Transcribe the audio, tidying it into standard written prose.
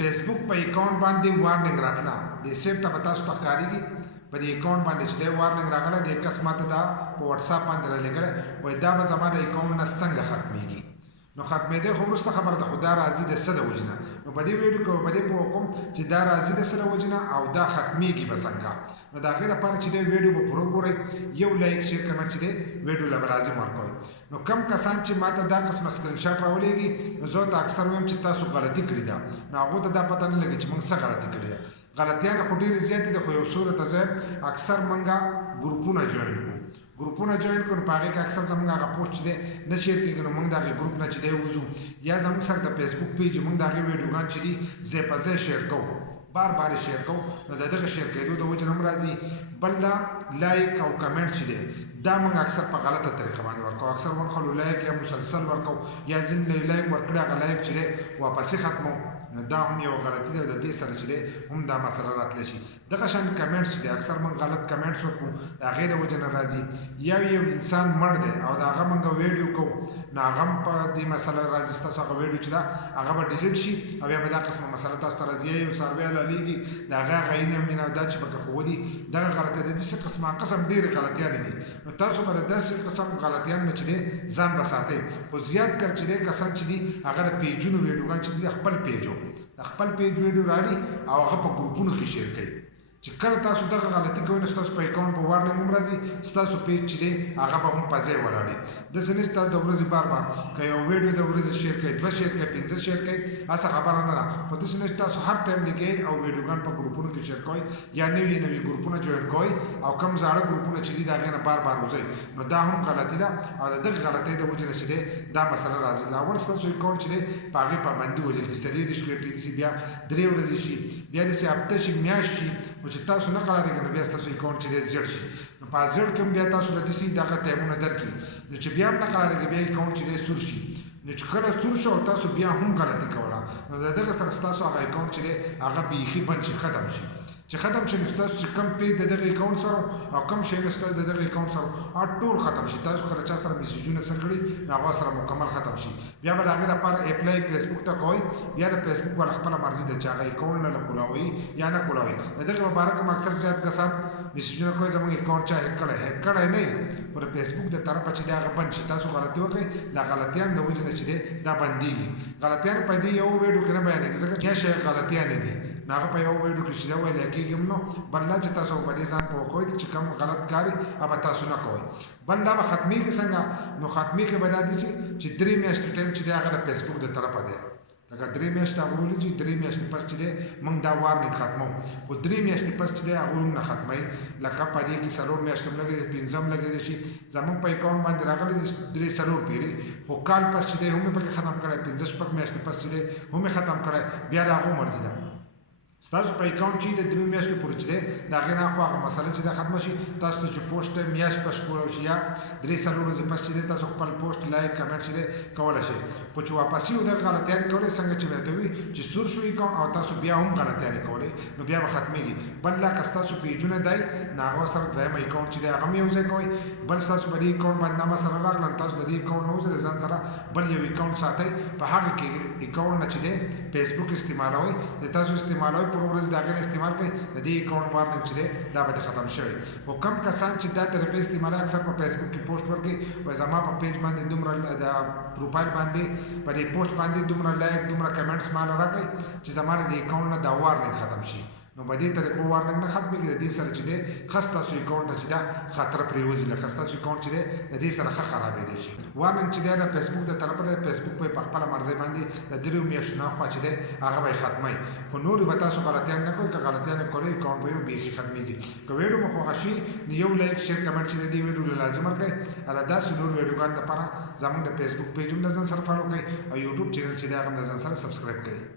فیسبوک په اکاونټ باندې وارننګ راتله د سیټ ته به تاسو ته ښکارېږي په دې اکاونټ باندې چې دی وارننګ راغلی د کس ماته دا په وټساپ باندې رالیږلی وایي دا به زما د اکاونټ نه څنګه ختمېږي نو ختمېدی خو وروسته خبره ده خو دا راځي د څه د وجې نه نو په دې ویډیو کې په دې پوه کوم چې دا راځي د څه د وجې نه او دا ختمېږي به څنګه نو د هغې لپاره چې دی ویډیو به پوره ګورئ یو لایک شیر کمنټ چې دی ویډیو له به لازم ورکوئ نو کم کسان چې ماته دا قسمه سکرین شاټ راولېږي نو زه ته اکثر وایم چې تاسو غلطي کړې ده نو هغو ته دا پته نه لګي چې موږ څه غلطي کړې ده غلطیانې خو ډېرې زیاتې دي خو یو څو راته زه اکثر موږ ګروپونه جوین کړو ګروپونه جوین کړو په هغې کې اکثر زموږ هغه پوسټ چې دی نه شیر کېږي نو موږ د هغې ګروپ نه چې دی وځو یا زموږ سره د فیسبوک پیج موږ د هغې ویډیوګان چې دي ځای په ځای شیر کوو بار بار شیر کوو نو د دغه شیر کېدو د وجې نه هم راځي بل دا لایک او کمنټ چې دی دا موږ اکثر په غلطه طریقه باندې ورکوو اکثر ونخلو لایک یا مسلسل ورکوو یا ځینې لایک ورکړي هغه لایک چې دی واپسې ختمو دا هم یو غلطي ده د دې سره چې دی هم دا مسله راتلی شي دغه شان کمنټس چې دی اکثر موږ غلط کمنټس ورکوو د هغې د وجې نه راځي یو انسان مړ دی او د هغه موږ ویډیو کوو نو هغه هم په دې مسله راځي ستاسو هغه ویډیو چې ده هغه به ډیلیټ شي او یا به دا قسمه مسله تاسو ته راځي یا یو څاروی رالیږي د هغه هغه عین او دا چې پکې ښودي دغه غلطۍ ده داسې قسم ډېرې غلطیانې دي نو تاسو به د داسې قسم غلطیان نه چې دی ځان به ساتئ خو زیات کر چې دی کسان چې دي هغه د پیجونو ویډیوګان چې دي د خپل پیج د خپل پیج ویډیو راړي او هغه په ګروپونو کې شیر کوي چې کله تاسو دغه غلطي کوئ نو ستاسو په اکاونټ په وارننګ هم راځي ستاسو پیج چې دی هغه به هم په ځای ولاړي داسې نه چې تاسو د ورځې بار بار که یو ویډیو د ورځې شیر کوئ 2 شیر کوئ 5 شیر کوئ هسه خبره نه ده خو داسې نه چې تاسو هر ټایم لیکئ او ویډیوګان په ګروپونو کې شیر کوئ یا نوي ګروپونه جوین کوئ او کم زاړه ګروپونه چې دي د هغې نه بار بار وځئ نو دا هم غلطي ده او د دغې غلطۍ د وجې نه چې دی دا مسله راځي اول ستاسو اکاونټ چې دی په هغې پابندي ولګي 24 ګنټې شي بیا 3 ورځې شي بیا داسې هفته شي میاشت شي خو چې تاسو نه قرارېږئ نو بیا ستاسو اکاونټ چې دی زیړ شي نو په زیړ کې هم بیا تاسو له داسې دغه ټایمونه درکړي نو چې بیا هم نه قرارېږي بیا اکاونټ چې دی سور شي نو چې کله سور شو او تاسو بیا هم غلطي کوله نو د دغه سره ستاسو هغه اکاونټ چې دی هغه بیخي بند شي ختم شي چې ختم شي نو ستاسو چې کم پیج د دغه اکاونټ سره او کم شیونه ستاسو د دغه اکاونټ سره ټول ختم شي تاسو کله چا سره میسیجونه څه کړي نو هغه سره مکمل ختم شي بیا به د هغې لپاره اپلای فیسبوک ته کوئ بیا د فیسبوک والا خپله مرضي ده چې هغه اکاونټ نه کولاوي یا نه کولاوي د دغې په باره کې هم اکثر زیات کسان میسیجونه کوئ زموږ اکاونټ چا هیک کړی نه وي خو د فیسبوک د طرفه چې دی هغه بند شي تاسو غلطي وکړئ دا غلطیان د وجې نه چې دی دا بندېږي غلطیان په دې یو ویډیو کې نه بیانېږي ځکه چې شی غلطیانې دي نو هغه په یو ویډیو کې چې دا ویلی کېږي هم نو بل دا چې تاسو په دې ځان پوه کوئ چې کوم غلط کاري هغه تاسو نه کوئ بل دا به ختمېږي څنګه نو ختمېږي به دا دي چې 3 میاشتې ټایم چې دی هغه د فیسبوک د طرفه دی لکه 3 میاشتې هغه ویلي چې 3 میاشتې پس چې دی موږ دا وارننګ ختمو خو 3 میاشتې پس چې دی هغوی هم نه ختموي لکه په دې کې 4 میاشتې هم لګېدی 5 هم لګېدی شي زموږ په اکاونټ باندې راغلی دي 3-4 پیرې خو کال پس چې دی هم یې پکې ختم کړی 5-6 میاشتې پس چې دی هم یې ختم کړی بیا د هغو مرضي ده ستاسو په اکاونټ چې د 3 میاشتو پورې چې دی د هغې نه خو هغه مسله چې ده ختمه شي تاسو ته چې پوسټ میاشت پس کولی شي یا 3-4 ورځې پس چې دی تاسو خپل پوسټ لایک کمنټ چې دی کولی شئ خو چې واپسي و دغه غلطیانې کولی څنګه چې مې ته وي چې سور شو اکاونټ او تاسو بیا هم غلطیانې کولی نو بیا به ختمېږي بل لا که ستاسو پیجونه دی نو هغه سره دویم اکاونټ چې دی هغه هم یو ځای کوئ بل ستاسو په دې اکاونټ باندې نامه سره راغله نو تاسو د دې اکاونټ نه وځئ د ځان سره بل یو اکاونټ ساتئ په هغه کې اکاونټ نه چې دی فیسبوک استعمالوئ د تاسو استعمالوئ پر ورځ د هغې نه استعمال کوئ د دې اکاونټ وارننګ چې دی دا به ختم شوی خو کم کسان چې دا طریقې استعمالوي اکثر په فیسبوک کې پوسټ ورکوي وایي زما په پیج باندې دومره د پروفایل باندې په دې پوسټ باندې دومره لایک دومره کمنټس ماله راکوئ چې زما د اکاونټ نه دا وارننګ ختم شي نو په دې طریقو وارننګ نه ختمېږي د دې سره چې دی ښه ستاسو اکاونټ ته چې دا خطر پرېوځي لکه ستاسو اکاونټ چې دی د دې سره ښه خرابېدی شي وارننګ چې دی د فیسبوک د طرفه دی فیسبوک به یې په خپله مرضۍ باندې د 3 میاشتو نه خوا چې دی هغه به یې ختموي خو نورې به تاسو غلطیان نه کوئ که غلطیان یې کوئ اکاونټ به یې بیخي ختمېږي که ویډیو مو خوښه شي نو یو لایک شیر کمنټ چې د دې ویډیو له لازم ورکړئ او د داسې نور ویډیوګانو لپاره زموږ د فیسبوک پیج هم د ځان سره فالو کړئ او یوټیوب چینل چې دی هغه هم د ځان سره سبسکرایب کړئ